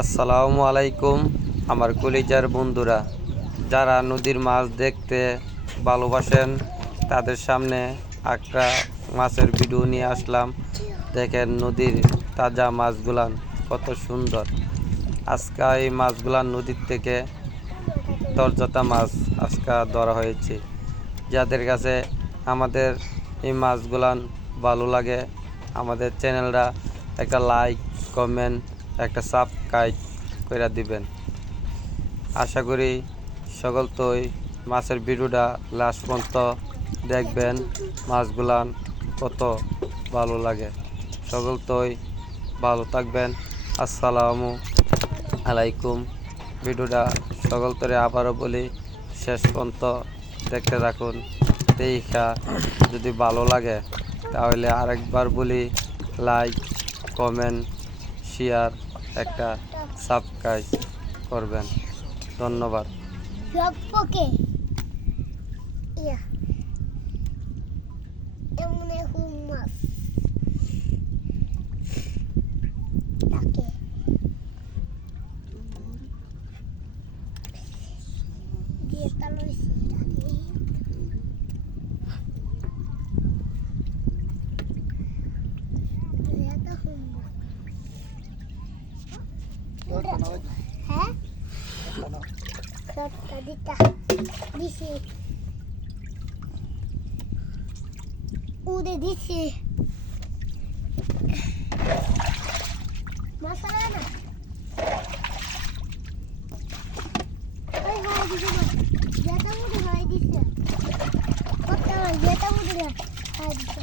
আসসালামু আলাইকুম আমার কলিজার বন্ধুরা, যারা নদীর মাছ দেখতে ভালোবাসেন তাদের সামনে একটা মাছের ভিডিও নিয়ে আসলাম। দেখেন নদীর তাজা মাছগুলান কত সুন্দর। আজকে এই মাছগুলান নদীর থেকে তরজাতা মাছ আজকে ধরা হয়েছে। যাদের কাছে আমাদের এই মাছগুলান ভালো লাগে, আমাদের চ্যানেলটা একটা লাইক, কমেন্ট, একটা সাবস্ক্রাইব করে দিবেন। আশা করি সকল তোই মাছের ভিডিওটা লাস্ট পর্যন্ত দেখবেন। মাছগুলান কত ভালো লাগে। সকল তোই ভালো থাকবেন। আসসালামু আলাইকুম। ভিডিওটা সকল তোরে আবারও বলি, শেষ পর্যন্ত দেখতে থাকুন। দেখা যদি ভালো লাগে তাহলে আরেকবার বলি, লাইক, কমেন্ট, শেয়ার, একটা সাবস্ক্রাইব করবেন। ধন্যবাদ। হ্যাঁ দিতা দিছি উদে দিছি মশলা না ওই হয় দিছি যেটা মুড়ি হয় দিছে কত যেটা মুড়ি হয় দিছে